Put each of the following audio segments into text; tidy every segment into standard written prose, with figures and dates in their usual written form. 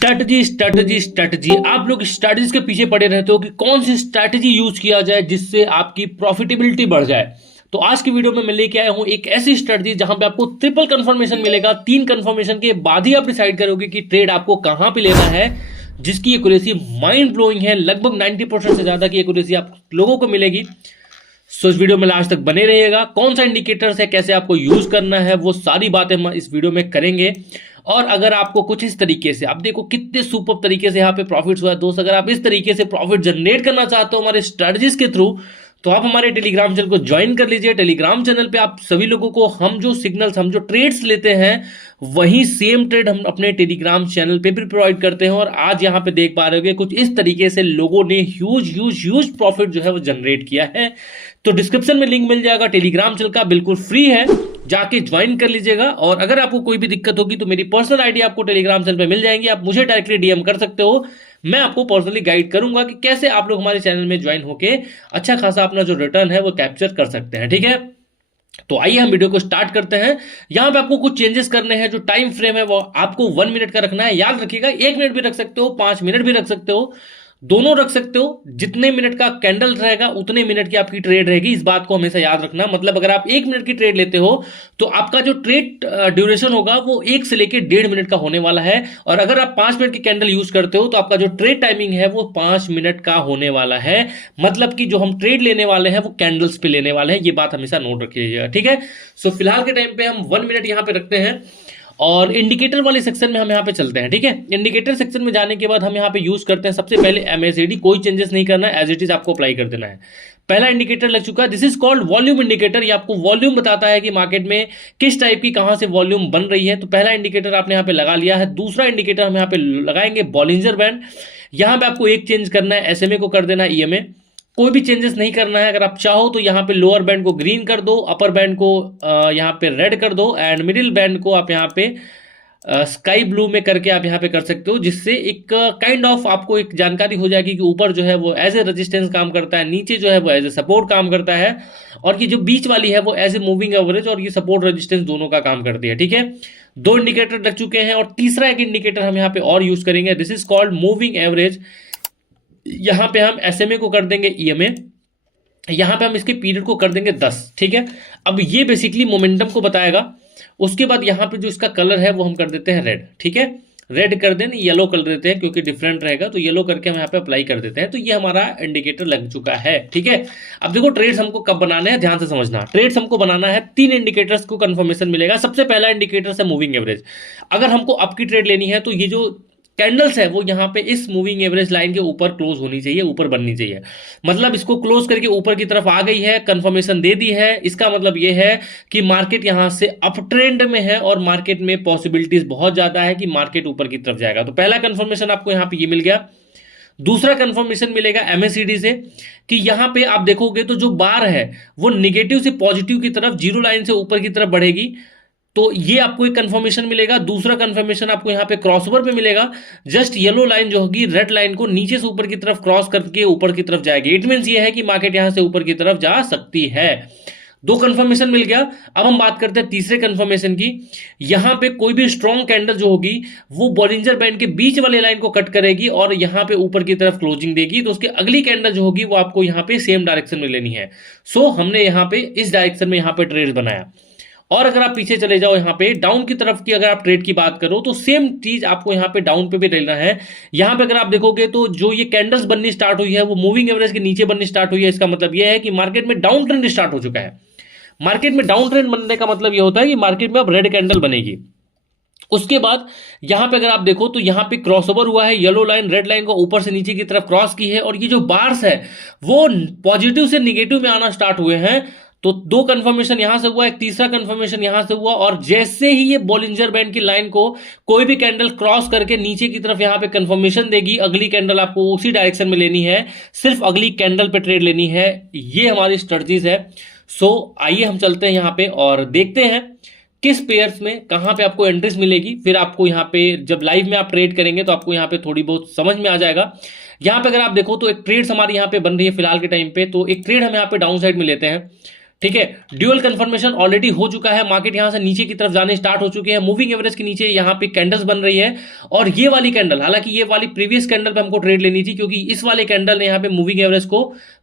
Strategy strategy strategy. आप लोग strategy के पीछे पड़े रहते हो कि कौन सी स्ट्रैटेजी यूज किया जाए जिससे आपकी प्रॉफिटेबिलिटी बढ़ जाए। तो आज की वीडियो में मैं लेके आया हूं एक ऐसी स्ट्रैटेजी जहां पे आपको ट्रिपल कंफर्मेशन मिलेगा। 3 कंफर्मेशन के बाद ही आप डिसाइड करोगे कि ट्रेड आपको कहां पे लेना है, जिसकी एक्यूरेसी माइंड ब्लोइंग है। लगभग 90% से ज्यादा की एक्यूरेसी आप लोगों को मिलेगी। सो इस वीडियो में लास्ट तक बने रहिएगा। कौन सा इंडिकेटर्स है, कैसे आपको यूज करना है, वो सारी बातें हम इस वीडियो में करेंगे। और अगर आपको कुछ इस तरीके से, आप देखो कितने सुपर तरीके से यहाँ पे प्रॉफिट्स हुआ है दोस्त। अगर आप इस तरीके से प्रॉफिट जनरेट करना चाहते हो हमारे स्ट्रेटजीज के थ्रू, तो आप हमारे टेलीग्राम चैनल को ज्वाइन कर लीजिए। टेलीग्राम चैनल पे आप सभी लोगों को हम जो सिग्नल्स, हम जो ट्रेड्स लेते हैं, वही सेम ट्रेड हम अपने टेलीग्राम चैनल पे भी प्रोवाइड करते हैं। और आज यहां पे देख पा रहे हो कुछ इस तरीके से लोगों ने ह्यूज प्रॉफिट जो है वो जनरेट किया है। तो डिस्क्रिप्शन में लिंक मिल जाएगा टेलीग्राम चैनल का, बिल्कुल फ्री है, जाके ज्वाइन कर लीजिएगा। और अगर आपको कोई भी दिक्कत होगी तो मेरी पर्सनल आईडी आपको टेलीग्राम चैनल पे मिल जाएंगी, आप मुझे डायरेक्टली डीएम कर सकते हो। मैं आपको पर्सनली गाइड करूंगा कि कैसे आप लोग हमारे चैनल में ज्वाइन होके अच्छा खासा अपना जो रिटर्न है वो कैप्चर कर सकते हैं, ठीक है। तो आइए हम वीडियो को स्टार्ट करते हैं। यहां पे आपको कुछ चेंजेस करने हैं। जो टाइम फ्रेम है वो आपको 1 मिनट का रखना है। याद रखिएगा, 1 मिनट भी रख सकते हो, 5 मिनट भी रख सकते हो, दोनों रख सकते हो। जितने मिनट का कैंडल रहेगा उतने मिनट की आपकी ट्रेड रहेगी, इस बात को हमेशा याद रखना। मतलब अगर आप 1 मिनट की ट्रेड लेते हो तो आपका जो ट्रेड ड्यूरेशन होगा वो 1 से लेकर 1.5 मिनट का होने वाला है। और अगर आप 5 मिनट की कैंडल यूज करते हो तो आपका जो ट्रेड टाइमिंग है वो 5 मिनट का होने वाला है। मतलब कि जो हम ट्रेड लेने वाले हैं वो कैंडल्स पे लेने वाले हैं, ये बात हमेशा नोट रखिएगा, ठीक है। सो फिलहाल के टाइम पे हम 1 मिनट यहां पे रखते हैं और इंडिकेटर वाले सेक्शन में हम यहाँ पे चलते हैं, ठीक है। इंडिकेटर सेक्शन में जाने के बाद हम यहाँ पे यूज करते हैं सबसे पहले MACD। कोई चेंजेस नहीं करना है, एज इट इज आपको अप्लाई कर देना है। पहला इंडिकेटर लग चुका है, this is called volume indicator. ये आपको वॉल्यूम बताता है कि मार्केट में किस टाइप की कहां से वॉल्यूम बन रही है। तो पहला इंडिकेटर आपने यहाँ पे लगा लिया है। दूसरा इंडिकेटर हम यहाँ पे लगाएंगे बॉलिंजर बैंड। यहाँ पे आपको एक चेंज करना है, SMA को कर देना है EMA। कोई भी चेंजेस नहीं करना है। अगर आप चाहो तो यहाँ पे लोअर बैंड को ग्रीन कर दो, अपर बैंड को यहाँ पे रेड कर दो, एंड मिडिल बैंड को आप यहाँ पे स्काई ब्लू में करके आप यहाँ पे कर सकते हो, जिससे एक काइंड ऑफ आपको एक जानकारी हो जाएगी कि ऊपर जो है वो एज ए रेजिस्टेंस काम करता है, नीचे जो है वो एज ए सपोर्ट काम करता है, और ये जो बीच वाली है वो एज ए मूविंग एवरेज और ये सपोर्ट रेजिस्टेंस दोनों का काम करती है, ठीक है। 2 इंडिकेटर लग चुके हैं और तीसरा एक इंडिकेटर हम यहाँ पे और यूज करेंगे, this is called moving average. यहाँ पे हम SMA को कर देंगे EMA। यहां पे हम इसके पीरियड को कर देंगे 10, ठीक है। अब ये बेसिकली मोमेंटम को बताएगा। उसके बाद यहां पे जो इसका कलर है वो हम कर देते हैं रेड, ठीक है। रेड कर दें, येलो कर देते हैं क्योंकि डिफरेंट रहेगा, तो येलो करके हम यहाँ पे अप्लाई कर देते हैं। तो ये हमारा इंडिकेटर लग चुका है, ठीक है। अब देखो ट्रेड्स हमको कब बनाने हैं, ध्यान से समझना। ट्रेड्स हमको बनाना है, 3 इंडिकेटर्स को कंफर्मेशन मिलेगा। सबसे पहला इंडिकेटर है मूविंग एवरेज। अगर हमको अप की ट्रेड लेनी है तो ये जो कैंडल्स है वो यहाँ पे इस मूविंग एवरेज लाइन के ऊपर क्लोज होनी चाहिए, ऊपर बननी चाहिए। मतलब इसको क्लोज करके ऊपर की तरफ आ गई है, कंफर्मेशन दे दी है, इसका मतलब ये है कि मार्केट यहां से अप ट्रेंड में है और मार्केट में पॉसिबिलिटीज बहुत ज्यादा है कि मार्केट ऊपर की तरफ जाएगा। तो पहला कंफर्मेशन आपको यहाँ पे ये मिल गया। दूसरा कंफर्मेशन मिलेगा MACD से कि यहां पे आप देखोगे तो जो बार है वो निगेटिव से पॉजिटिव की तरफ, जीरो लाइन से ऊपर की तरफ बढ़ेगी। तो ये आपको एक कंफर्मेशन मिलेगा। दूसरा कंफर्मेशन आपको यहाँ पे क्रॉसओवर पे मिलेगा। जस्ट येलो लाइन जो होगी रेड लाइन को नीचे से ऊपर की तरफ क्रॉस करके ऊपर की तरफ जाएगी। इट मींस ये है कि मार्केट यहां से ऊपर की तरफ जा सकती है। 2 कंफर्मेशन मिल गया। अब हम बात करते हैं तीसरे कंफर्मेशन की। यहां पे कोई भी स्ट्रॉन्ग कैंडल जो होगी वो बॉलिंजर बैंड के बीच वाले लाइन को कट करेगी और यहां पे ऊपर की तरफ क्लोजिंग देगी। तो उसके अगली कैंडल जो होगी वो आपको यहां पे सेम डायरेक्शन में लेनी है। सो हमने यहां पे इस डायरेक्शन में यहां पे ट्रेड बनाया। और अगर आप पीछे चले जाओ यहाँ पे डाउन की तरफ की अगर आप ट्रेड की बात करो तो सेम चीज आपको यहाँ पे डाउन पे भी लेना है। यहाँ पे अगर आप देखोगे तो जो ये कैंडल्स बननी स्टार्ट हुई है वो मूविंग एवरेज के नीचे बननी स्टार्ट हुई है। इसका मतलब ये है कि मार्केट में डाउन ट्रेंड स्टार्ट हो चुका है। मार्केट में डाउन ट्रेंड बनने का मतलब ये होता है कि मार्केट में अब रेड कैंडल बनेगी। उसके बाद यहां पे अगर आप देखो तो यहां पे क्रॉसओवर हुआ है, येलो लाइन रेड लाइन को ऊपर से नीचे की तरफ क्रॉस की है और ये जो बार्स है वो पॉजिटिव से निगेटिव में आना स्टार्ट हुए हैं। तो 2 कंफर्मेशन यहां से हुआ, एक तीसरा कंफर्मेशन यहां से हुआ। और जैसे ही ये बॉलिंजर बैंड की लाइन को कोई भी कैंडल क्रॉस करके नीचे की तरफ यहां पे कंफर्मेशन देगी, अगली कैंडल आपको उसी डायरेक्शन में लेनी है, सिर्फ अगली कैंडल पे ट्रेड लेनी है। ये हमारी स्ट्रेटजीज है। सो आइए हम चलते हैं यहां पे और देखते हैं किस पेयर्स में कहां पे आपको एंट्रीज मिलेगी। फिर आपको यहां पे जब लाइव में आप ट्रेड करेंगे तो आपको यहां पे थोड़ी बहुत समझ में आ जाएगा। यहां पे अगर आप देखो तो एक ट्रेड हमारी यहां पे बन रही है फिलहाल के टाइम पे। तो एक ट्रेड हम यहां पे डाउन साइड में लेते हैं, ठीक है, ड्यूअल कंफर्मेशन ऑलरेडी हो चुका है, मार्केट यहां से नीचे की तरफ जाने स्टार्ट हो चुके हैं, मूविंग एवरेज के नीचे यहां पे कैंडल्स बन रही है। और ये वाली कैंडल, हालांकि ये वाली प्रीवियस कैंडल पे हमको ट्रेड लेनी थी, क्योंकि इस वाले कैंडल ने यहां पे मूविंग एवरेज को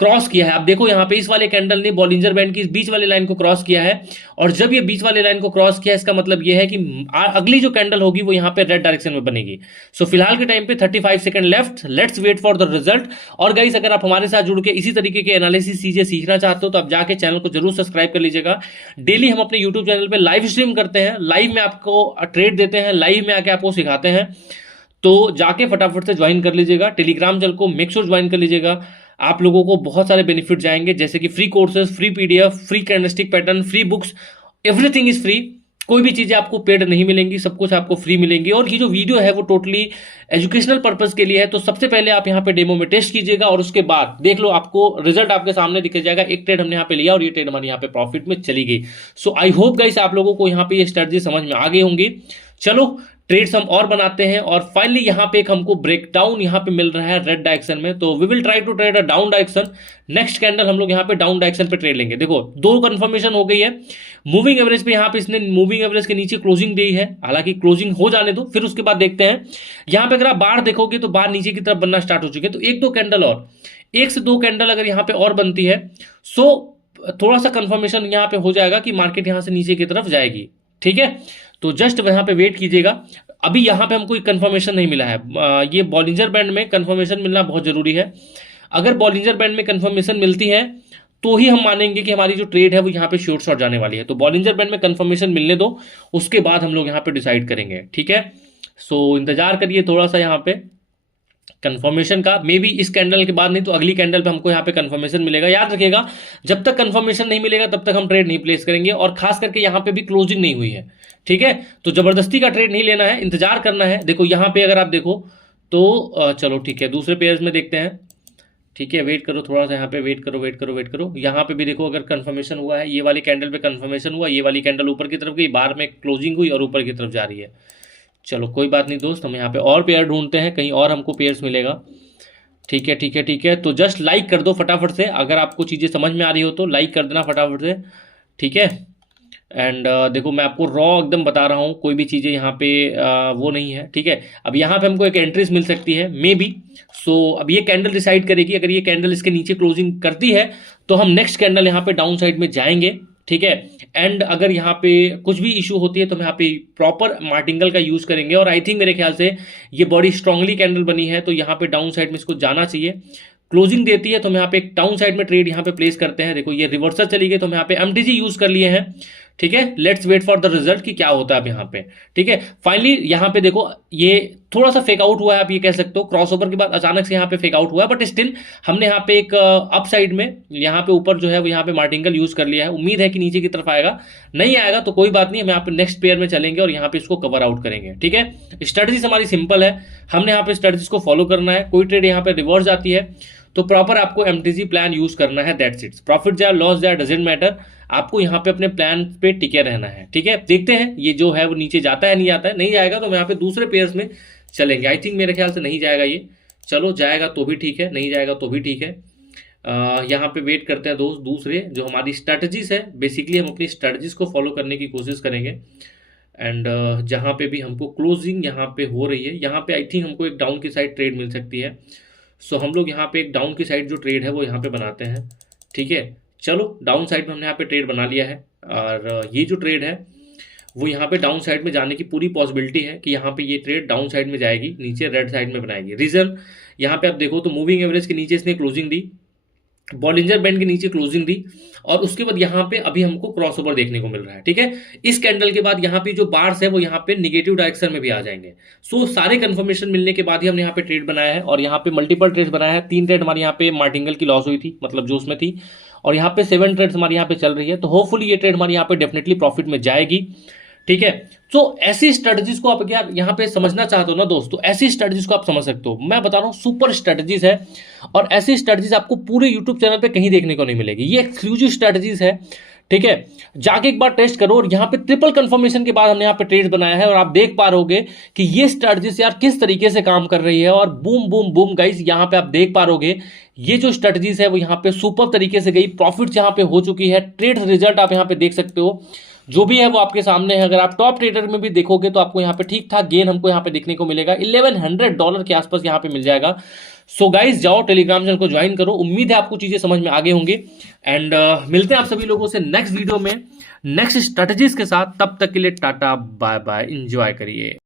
क्रॉस किया है। आप देखो यहां पे इस वाले कैंडल ने बॉलिंजर बैंड की इस बीच वाले लाइन को क्रॉस किया है, और जब ये बीच वाले लाइन को क्रॉस किया, इसका मतलब ये है कि अगली जो कैंडल होगी वो यहां पे रेड डायरेक्शन में बनेगी। सो फिलहाल के टाइम पे 35 second left, let's wait for the result. और गाइस, अगर आप हमारे साथ जुड़ के इसी तरीके के एनालिसिस चीजें सीखना चाहते हो तो आप जाके चैनल को जरूर सब्सक्राइब कर लीजिएगा। डेली हम अपने यूट्यूब चैनल पे लाइव स्ट्रीम करते हैं, लाइव में आपको ट्रेड देते हैं, लाइव में आके आपको सिखाते हैं, तो जाके फटाफट से ज्वाइन कर लीजिएगा। टेलीग्राम चैनल को मेक श्योर ज्वाइन कर लीजिएगा, आप लोगों को बहुत सारे बेनिफिट जाएंगे, जैसे कि free courses, free PDF, free candlestick pattern, free books, everything is free. कोई भी चीजें आपको पेड नहीं मिलेंगी, सब कुछ आपको फ्री मिलेंगी। और ये जो वीडियो है वो टोटली एजुकेशनल पर्पस के लिए है। तो सबसे पहले आप यहाँ पे डेमो में टेस्ट कीजिएगा और उसके बाद देख लो, आपको रिजल्ट आपके सामने दिख जाएगा। एक ट्रेड हमने यहाँ पे लिया और ये ट्रेड हमारे यहाँ पे प्रॉफिट में चली गई। सो आई होप गाइस आप लोगों को यहाँ पे ये स्ट्रेटजी समझ में आ गई होंगी। चलो ट्रेड्स हम और बनाते हैं, और फाइनली यहाँ पे एक हमको ब्रेकडाउन यहाँ पे मिल रहा है रेड डायरेक्शन में, तो we will try to trade a down direction. Next candle हम लोग यहाँ पे डाउन डायरेक्शन पे ट्रेड लेंगे। देखो दो कंफर्मेशन हो गई है, मूविंग एवरेज पे यहाँ पे इसने मूविंग एवरेज के नीचे क्लोजिंग दी है, हालांकि क्लोजिंग हो जाने दो, फिर उसके बाद देखते हैं। यहाँ पे अगर आप बार देखोगे तो बार नीचे की तरफ बनना स्टार्ट हो चुके हैं, तो एक दो कैंडल और, एक से दो कैंडल अगर यहाँ पे और बनती है, सो थोड़ा सा कंफर्मेशन यहाँ पे हो जाएगा कि मार्केट यहाँ से नीचे की तरफ जाएगी। ठीक है, तो जस्ट यहाँ पे वेट कीजिएगा। अभी यहाँ पे हमको कंफर्मेशन नहीं मिला है, ये बॉलिंजर बैंड में कंफर्मेशन मिलना बहुत जरूरी है। अगर बॉलिंजर बैंड में कंफर्मेशन मिलती है तो ही हम मानेंगे कि हमारी जो ट्रेड है वो यहाँ पे शॉर्ट शॉर्ट जाने वाली है। तो बॉलिंजर बैंड में कंफर्मेशन मिलने दो, उसके बाद हम लोग यहाँ पे डिसाइड करेंगे। ठीक है, सो इंतजार करिए थोड़ा सा यहाँ पे कंफर्मेशन का। मे बी इस कैंडल के बाद नहीं तो अगली कैंडल पे हमको यहाँ पे कंफर्मेशन मिलेगा। याद रखिएगा, जब तक कंफर्मेशन नहीं मिलेगा तब तक हम ट्रेड नहीं प्लेस करेंगे, और खास करके यहाँ पे भी क्लोजिंग नहीं हुई है। ठीक है, तो जबरदस्ती का ट्रेड नहीं लेना है, इंतजार करना है। देखो यहाँ पे अगर आप देखो तो चलो ठीक है, दूसरे पेयर्स में देखते हैं। ठीक है, वेट करो थोड़ा सा, यहाँ पे वेट करो वेट करो वेट करो। यहाँ पे भी देखो अगर कंफर्मेशन हुआ है, ये वाली कैंडल पे कंफर्मेशन हुआ, ये वाली कैंडल ऊपर की तरफ गई, बार में क्लोजिंग हुई और ऊपर की तरफ जा रही है। चलो कोई बात नहीं दोस्त, हम यहाँ पे और पेयर ढूंढते हैं, कहीं और हमको पेयर्स मिलेगा। ठीक है ठीक है ठीक है, तो जस्ट लाइक कर दो फटाफट से, अगर आपको चीज़ें समझ में आ रही हो तो लाइक कर देना फटाफट से। ठीक है, एंड देखो मैं आपको रॉ एकदम बता रहा हूँ, कोई भी चीज़ें यहाँ पे वो नहीं है। ठीक है, अब यहाँ पे हमको एक एंट्रीज मिल सकती है मे बी। सो अब ये कैंडल डिसाइड करेगी, अगर ये कैंडल इसके नीचे क्लोजिंग करती है तो हम नेक्स्ट कैंडल यहाँ पे डाउन साइड में जाएंगे। ठीक है, एंड अगर यहाँ पे कुछ भी इशू होती है तो हम यहाँ पे प्रॉपर मार्टिंगल का यूज करेंगे। और आई थिंक मेरे ख्याल से ये बड़ी स्ट्रांगली कैंडल बनी है, तो यहाँ पे डाउन साइड में इसको जाना चाहिए। क्लोजिंग देती है तो हम यहाँ पे एक डाउन साइड में ट्रेड यहाँ पे प्लेस करते हैं। देखो ये रिवर्सल चली गई तो हम यहाँ पे एमटीजी यूज कर लिए हैं। ठीक है, let's wait for the result कि क्या होता है अब यहाँ पे। ठीक है, फाइनली यहाँ पे देखो ये थोड़ा सा फेक आउट हुआ है, आप ये कह सकते हो क्रॉसओवर के बाद अचानक से यहाँ पे फेक आउट हुआ है, बट स्टिल हमने यहाँ पे एक अप साइड में यहाँ पे ऊपर जो है वो यहाँ पे मार्टिंगल यूज कर लिया है। उम्मीद है कि नीचे की तरफ आएगा, नहीं आएगा तो कोई बात नहीं, हम यहाँ पे नेक्स्ट पेयर में चलेंगे और यहाँ पे इसको कवर आउट करेंगे। ठीक है, स्ट्रेटजीज हमारी सिंपल है, हमने यहाँ पे स्ट्रेटजीज को फॉलो करना है। कोई ट्रेड यहाँ पे रिवर्स आती है तो प्रॉपर आपको एमटीजी प्लान यूज करना है, दैट्स इट। प्रॉफिट जाए लॉस जाए डजंट मैटर, आपको यहाँ पे अपने प्लान पे टिके रहना है। ठीक है, देखते हैं ये जो है वो नीचे जाता है नहीं जाता है। नहीं जाएगा तो हम यहाँ पे दूसरे पेयर्स में चलेंगे। आई थिंक मेरे ख्याल से नहीं जाएगा ये, चलो जाएगा तो भी ठीक है, नहीं जाएगा तो भी ठीक है। यहाँ पे वेट करते हैं दोस्त, दूसरे जो हमारी स्ट्रेटजीज है, बेसिकली हम अपनी स्ट्रेटजीज को फॉलो करने की कोशिश करेंगे। एंड जहाँ पे भी हमको क्लोजिंग यहाँ पे हो रही है, यहाँ पे आई थिंक हमको एक डाउन की साइड ट्रेड मिल सकती है। सो हम लोग यहाँ पे एक डाउन की साइड जो ट्रेड है वो यहाँ पे बनाते हैं। ठीक है, चलो डाउन साइड में हमने यहाँ पे ट्रेड बना लिया है, और ये जो ट्रेड है वो यहाँ पे डाउन साइड में जाने की पूरी पॉसिबिलिटी है कि यहाँ पे ये ट्रेड डाउन साइड में जाएगी, नीचे रेड साइड में बनाएगी। रीजन यहाँ पे आप देखो तो मूविंग एवरेज के नीचे इसने क्लोजिंग दी, बॉलिंजर बैंड के नीचे क्लोजिंग दी, और उसके बाद यहाँ पे अभी हमको क्रॉसओवर देखने को मिल रहा है। ठीक है, इस कैंडल के बाद यहाँ पे जो बार्स है वो यहाँ पे निगेटिव डायरेक्शन में भी आ जाएंगे। सो सारे कंफर्मेशन मिलने के बाद ही हमने यहाँ पे ट्रेड बनाया है, और यहाँ पे मल्टीपल ट्रेड बनाया है। 3 ट्रेड हमारे यहाँ पे मार्टिंगल की लॉस हुई थी, मतलब जो उसमें थी, और यहाँ पे 7 ट्रेड्स हमारी यहाँ पे चल रही है। तो होपफुली ये ट्रेड हमारी यहाँ पे डेफिनेटली प्रॉफिट में जाएगी। ठीक है, तो ऐसी स्ट्रेटजीज को आप क्या यहाँ पे समझना चाहते हो ना दोस्तों, ऐसी स्ट्रेटजीज को आप समझ सकते हो। मैं बता रहा हूँ सुपर स्ट्रेटजीज है, और ऐसी स्ट्रेटजीज आपको पूरे यूट्यूब चैनल पे कहीं देखने को नहीं मिलेगी। ये एक्सक्लूसिव स्ट्रेटजीज है। ठीक है, जाके एक बार टेस्ट करो। और यहाँ पे ट्रिपल कंफर्मेशन के बाद हमने यहाँ पे ट्रेड बनाया है और आप देख पा रहोगे कि ये स्ट्रेटजीज यार किस तरीके से काम कर रही है। और बूम बूम बूम गाइस, यहाँ पे आप देख पा रहोगे ये जो स्ट्रेटजीज है वो यहाँ पे सुपर तरीके से गई, प्रॉफिट्स यहाँ पे हो चुकी है। ट्रेड रिजल्ट आप यहाँ पे देख सकते हो, जो भी है वो आपके सामने है। अगर आप टॉप ट्रेडर में भी देखोगे तो आपको यहाँ पे ठीक ठाक गेन हमको यहाँ पे देखने को मिलेगा, $1100 के आसपास यहाँ पे मिल जाएगा। सो गाइस, जाओ टेलीग्राम चैनल को ज्वाइन करो। उम्मीद है आपको चीजें समझ में आगे होंगे। एंड मिलते हैं आप सभी लोगों से नेक्स्ट वीडियो में नेक्स्ट स्ट्रेटजीज के साथ। तब तक के लिए टाटा बाय बाय, एंजॉय करिए।